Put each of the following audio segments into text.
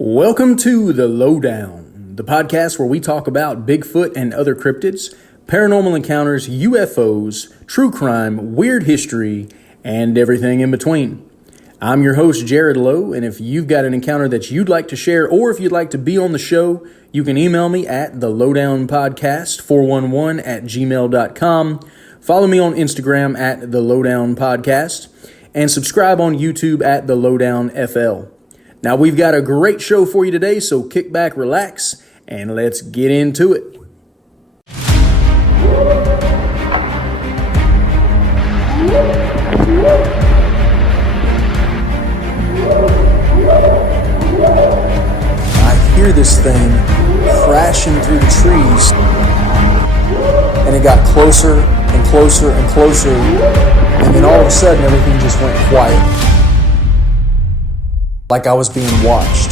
Welcome to The Lowdown, the podcast where we talk about Bigfoot and other cryptids, paranormal encounters, UFOs, true crime, weird history, and everything in between. I'm your host, Jared Lowe, and if you've got an encounter that you'd like to share or if you'd like to be on the show, you can email me at thelowdownpodcast411@gmail.com. Follow me on Instagram at The Lowdown Podcast, and subscribe on YouTube at The Lowdown FL. Now, we've got a great show for you today, so kick back, relax, and let's get into it. I hear this thing crashing through the trees, and it got closer and closer and closer, and then all of a sudden everything just went quiet. Like I was being watched.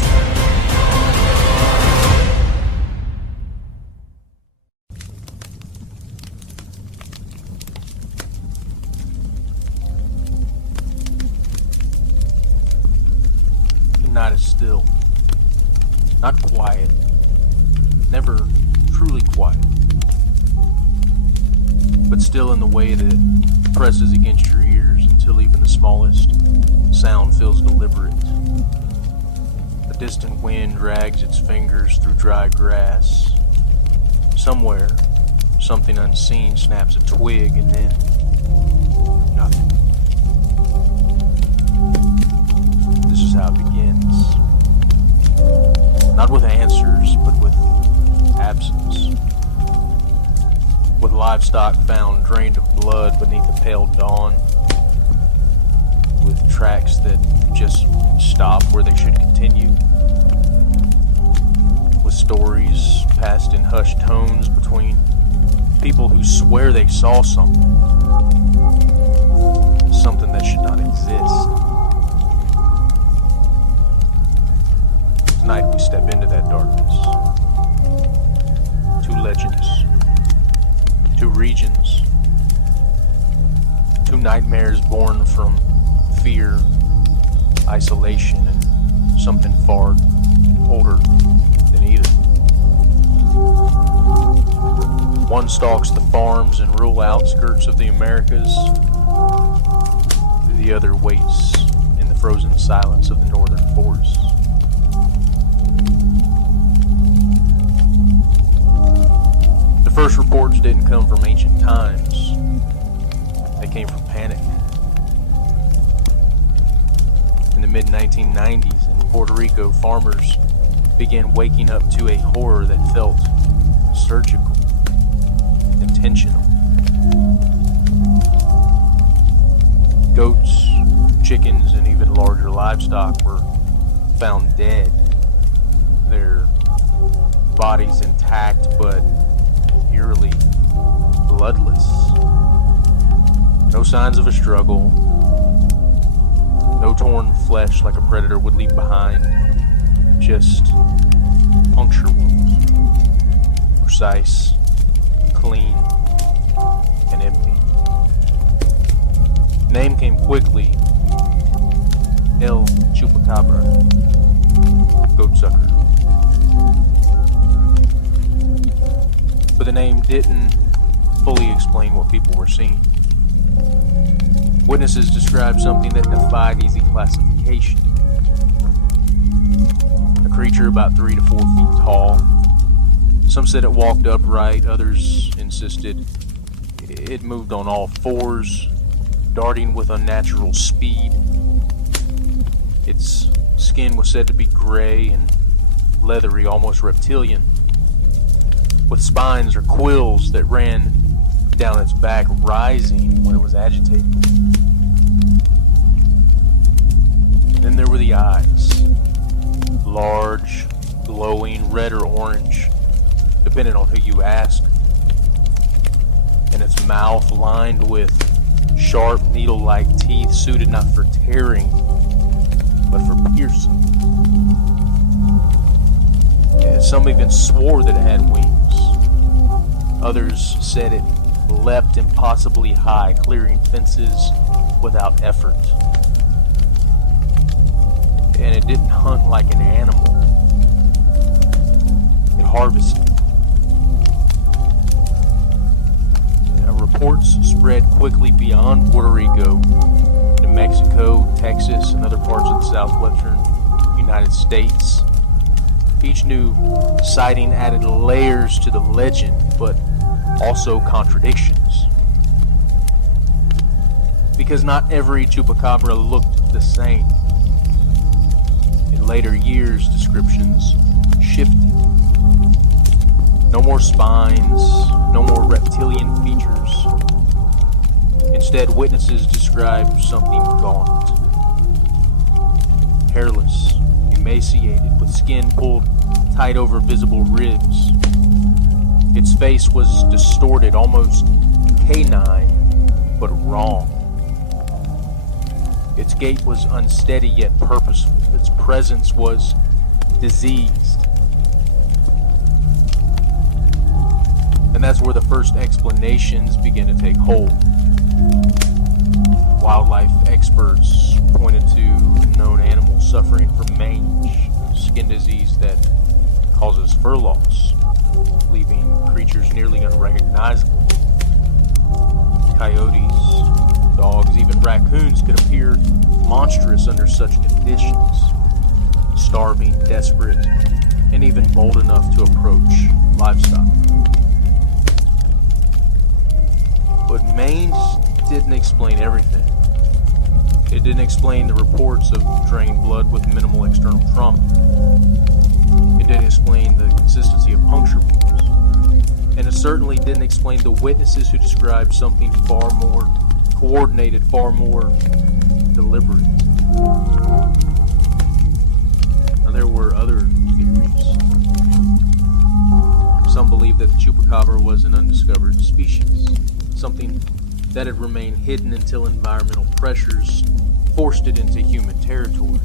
The night is still. Not quiet. Never truly quiet. But still in the way that it presses against your ears until even the smallest sound feels deliberate. A distant wind drags its fingers through dry grass. Somewhere, something unseen snaps a twig and then nothing. This is how it begins. Not with answers, but with absence. With livestock found drained of blood beneath the pale dawn. With tracks that just stop where they should continue. With stories passed in hushed tones between people who swear they saw something. Something that should not exist. Tonight we step into that darkness. Two legends. Two regions. Two nightmares born from fear, isolation, and something far older than either. One stalks the farms and rural outskirts of the Americas. The other waits in the frozen silence of the northern forests. The first reports didn't come from ancient times. They came from panic. In the mid-1990s in Puerto Rico, farmers began waking up to a horror that felt surgical, intentional. Goats, chickens, and even larger livestock were found dead. Their bodies intact but eerily bloodless. No signs of a struggle. No torn flesh like a predator would leave behind. Just puncture wounds. Precise, clean, and empty. Name came quickly. El Chupacabra. Goatsucker. But the name didn't fully explain what people were seeing. Witnesses described something that defied easy classification. A creature about 3 to 4 feet tall. Some said it walked upright, others insisted it moved on all fours, darting with unnatural speed. Its skin was said to be gray and leathery, almost reptilian, with spines or quills that ran down its back, rising when it was agitated. Then there were the eyes. Large, glowing, red or orange, depending on who you asked. And its mouth lined with sharp, needle-like teeth suited not for tearing, but for piercing. And some even swore that it had wings. Others said it leapt impossibly high, clearing fences without effort. And it didn't hunt like an animal. harvested. Reports spread quickly beyond Puerto Rico, to Mexico, Texas, and other parts of the southwestern United States. Each new sighting added layers to the legend, but also contradictions. Because not every Chupacabra looked the same. In later years, descriptions shifted. No more spines, no more reptilian features. Instead, witnesses described something gaunt, hairless, emaciated, with skin pulled tight over visible ribs. Its face was distorted, almost canine, but wrong. Its gait was unsteady yet purposeful. Its presence was diseased. And that's where the first explanations began to take hold. Wildlife experts pointed to known animals suffering from mange, a skin disease that causes fur loss, leaving creatures nearly unrecognizable. Coyotes, dogs, even raccoons could appear monstrous under such conditions, starving, desperate, and even bold enough to approach livestock. But mange didn't explain everything. It didn't explain the reports of drained blood with minimal external trauma. It didn't explain the consistency of puncture wounds. And it certainly didn't explain the witnesses who described something far more coordinated, far more deliberate. Now, there were other theories. Some believed that the Chupacabra was an undiscovered species, something that had remained hidden until environmental pressures forced it into human territory.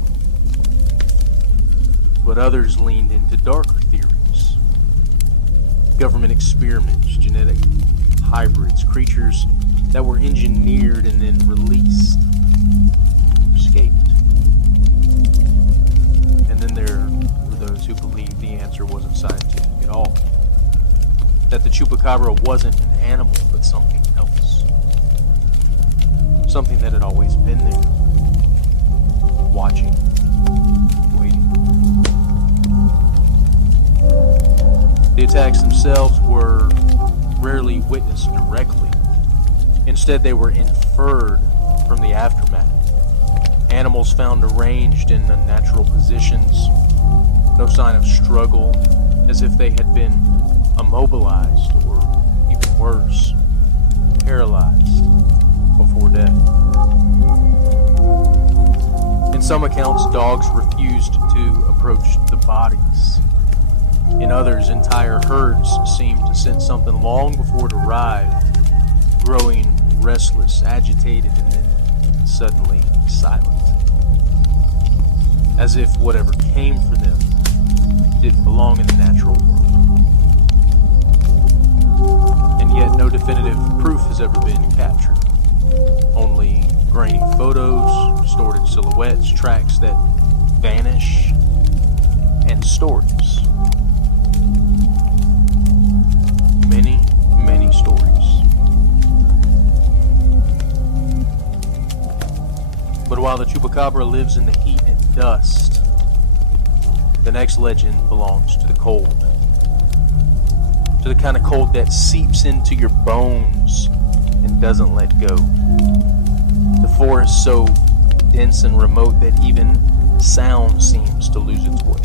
But others leaned into darker theories. Government experiments, genetic hybrids, creatures that were engineered and then released, escaped. And then there were those who believed the answer wasn't scientific at all. That the Chupacabra wasn't an animal, but something else. Something that had always been there. Watching. Waiting. The attacks themselves were rarely witnessed directly. Instead, they were inferred from the aftermath. Animals found arranged in unnatural positions. No sign of struggle, as if they had been immobilized, or even worse, paralyzed before death. In some accounts, dogs refused to approach the bodies. In others, entire herds seemed to sense something long before it arrived, growing restless, agitated, and then suddenly silent. As if whatever came for them didn't belong in the natural world. And yet no definitive proof has ever been captured. Only grainy photos, distorted silhouettes, tracks that vanish, and stories. Many, many stories. But while the Chupacabra lives in the heat and dust, the next legend belongs to the cold. To the kind of cold that seeps into your bones and doesn't let go. The forest so dense and remote that even sound seems to lose its way.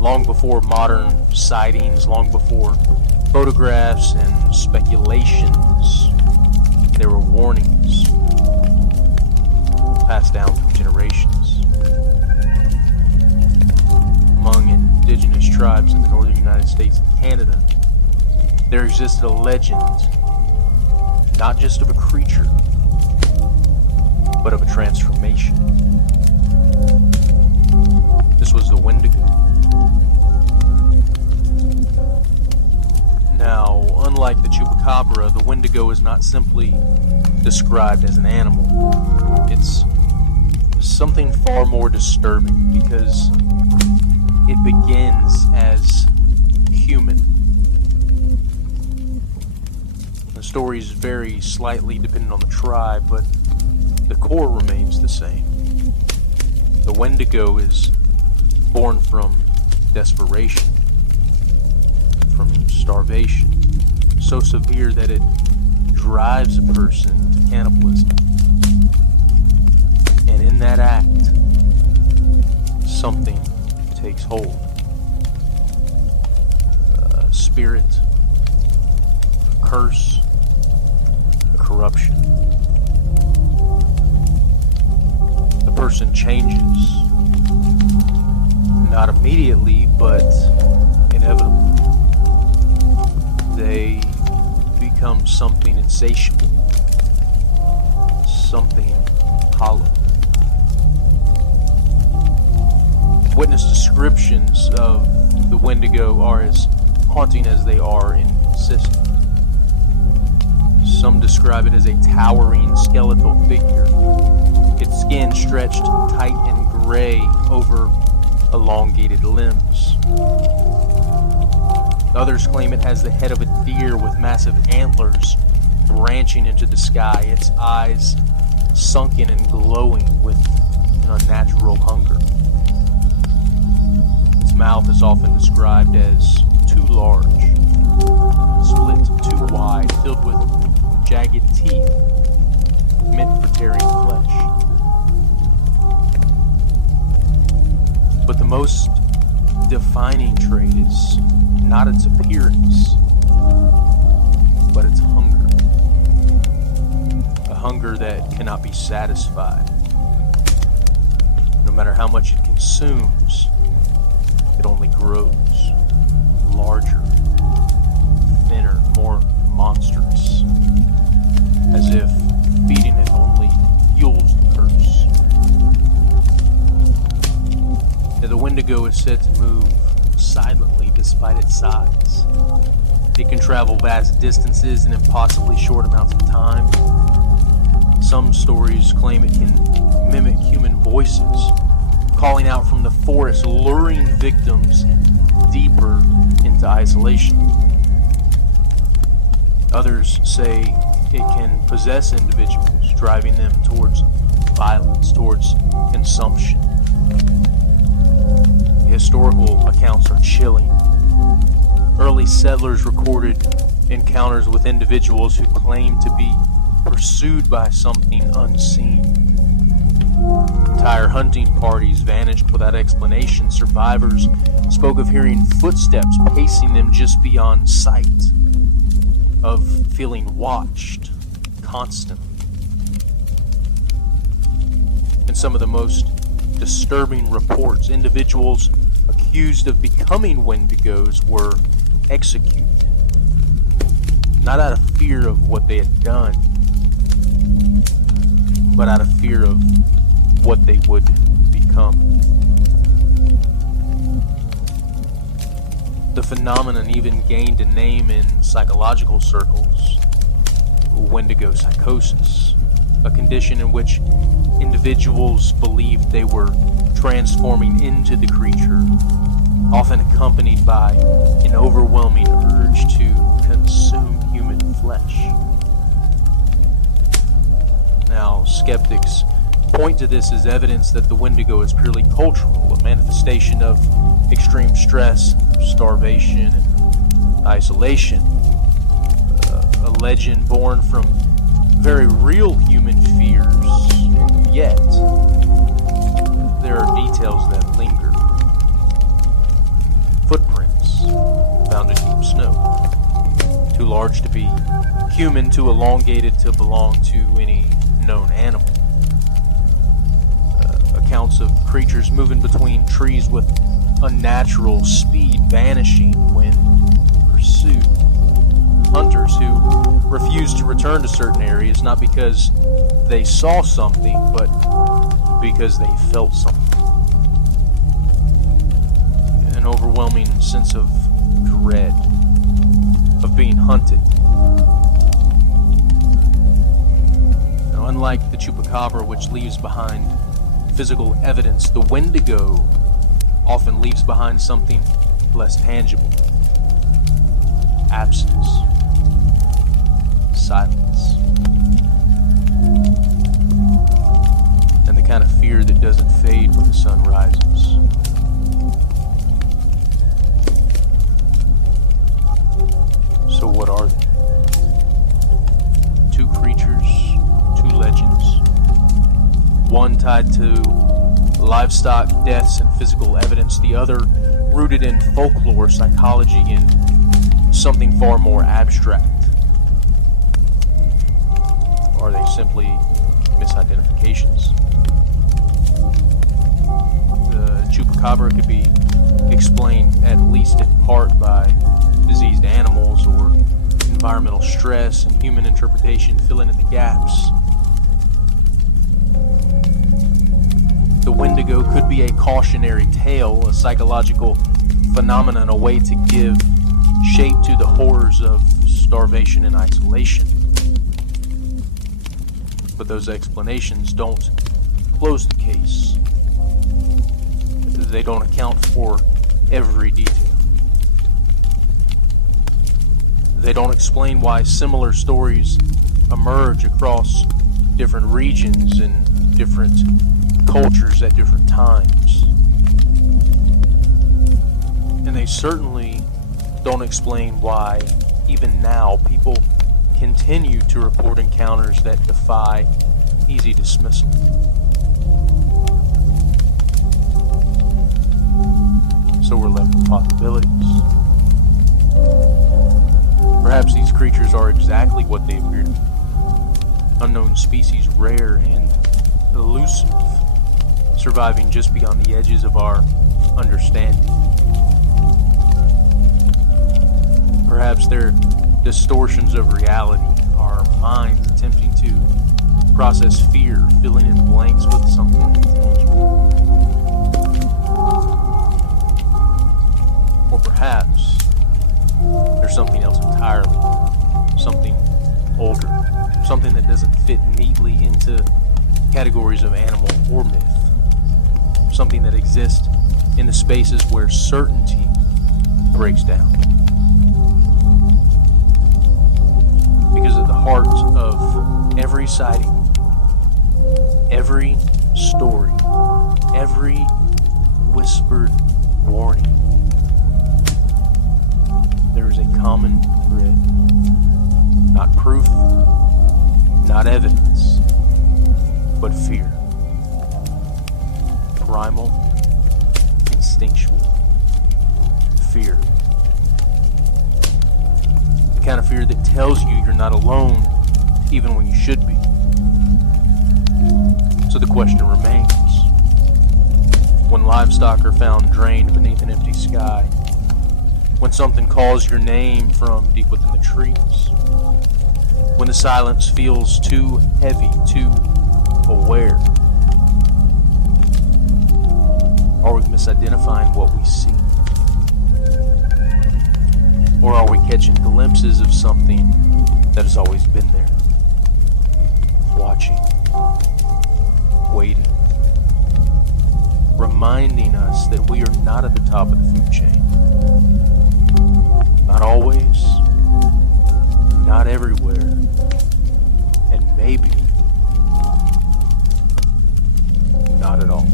Long before modern sightings, long before photographs and speculations, there were warnings passed down through generations. Among indigenous tribes in the northern United States and Canada, there existed a legend, not just of a creature, but of a transformation. This was the Wendigo. Now, unlike the Chupacabra, the Wendigo is not simply described as an animal. It's something far more disturbing, because it begins as human. The stories vary slightly depending on the tribe, but the core remains the same. The Wendigo is born from desperation, from starvation, so severe that it drives a person to cannibalism. And in that act, something takes hold. A spirit, a curse, a corruption. The person changes. Not immediately, but inevitably. They become something insatiable, something hollow. Witness descriptions of the Wendigo are as haunting as they are inconsistent. Some describe it as a towering skeletal figure, its skin stretched tight and gray over elongated limbs. Others claim it has the head of a deer with massive antlers branching into the sky, its eyes sunken and glowing with an unnatural hunger. Its mouth is often described as too large, split too wide, filled with jagged teeth meant for tearing flesh. But the most defining trait is not its appearance, but its hunger. A hunger that cannot be satisfied. No matter how much it consumes, it only grows larger, thinner, more monstrous, as if feeding it only fuels the curse. Now, the Wendigo is said to move silently despite its size. It can travel vast distances in impossibly short amounts of time. Some stories claim it can mimic human voices, calling out from the forest, luring victims deeper into isolation. Others say it can possess individuals, driving them towards violence, towards consumption. Historical accounts are chilling. Early settlers recorded encounters with individuals who claimed to be pursued by something unseen. Entire hunting parties vanished without explanation. Survivors spoke of hearing footsteps pacing them just beyond sight, of feeling watched constantly. In some of the most disturbing reports, individuals accused of becoming Wendigos were executed, not out of fear of what they had done, but out of fear of what they would become. The phenomenon even gained a name in psychological circles: Wendigo psychosis, a condition in which individuals believed they were transforming into the creature, often accompanied by an overwhelming urge to consume human flesh. Now, skeptics point to this as evidence that the Wendigo is purely cultural, a manifestation of extreme stress, starvation, and isolation. A legend born from very real human fears, and yet there are details that linger. Footprints found in deep snow, too large to be human, too elongated to belong to any known animal. Accounts of creatures moving between trees with unnatural speed, vanishing when pursued. Hunters who refused to return to certain areas, not because they saw something, but because they felt something. An overwhelming sense of dread, of being hunted. Now, unlike the Chupacabra, which leaves behind physical evidence, the Wendigo often leaves behind something less tangible. Absence. Silence. And the kind of fear that doesn't fade when the sun rises. So what are they? Two creatures, two legends. One tied to livestock deaths and physical evidence, the other rooted in folklore, psychology, and something far more abstract. Or are they simply misidentifications? The Chupacabra could be explained at least in part by diseased animals or environmental stress, and human interpretation filling in the gaps. The Wendigo could be a cautionary tale, a psychological phenomenon, a way to give shape to the horrors of starvation and isolation. But those explanations don't close the case. They don't account for every detail. They don't explain why similar stories emerge across different regions and different cultures at different times. And they certainly don't explain why, even now, people continue to report encounters that defy easy dismissal. So we're left with possibilities. Perhaps these creatures are exactly what they appear to be. Unknown species, rare and elusive, surviving just beyond the edges of our understanding. Perhaps they're distortions of reality, our minds attempting to process fear, filling in blanks with something intangible. Or perhaps there's something else entirely, something older, something that doesn't fit neatly into categories of animal or myth, something that exists in the spaces where certainty breaks down. Because at the heart of every sighting, every story, every whispered warning, there is a common thread. Not proof, not evidence, but fear. Primal, instinctual fear. The kind of fear that tells you you're not alone, even when you should be. So the question remains, when livestock are found drained beneath an empty sky, when something calls your name from deep within the trees, when the silence feels too heavy, too aware, are we misidentifying what we see? Or are we catching glimpses of something that has always been there? Watching, waiting, reminding us that we are not at the top of the food chain. Not always, not everywhere, and maybe not at all.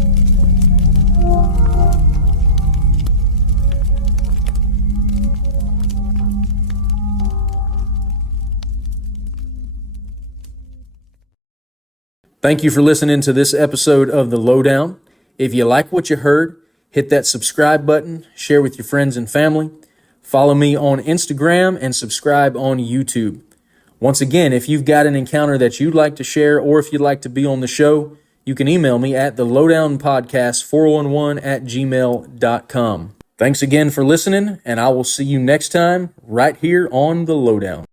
Thank you for listening to this episode of The Lowdown. If you like what you heard, hit that subscribe button, share with your friends and family. Follow me on Instagram and subscribe on YouTube. Once again, if you've got an encounter that you'd like to share or if you'd like to be on the show, you can email me at thelowdownpodcast411@gmail.com. Thanks again for listening, and I will see you next time right here on The Lowdown.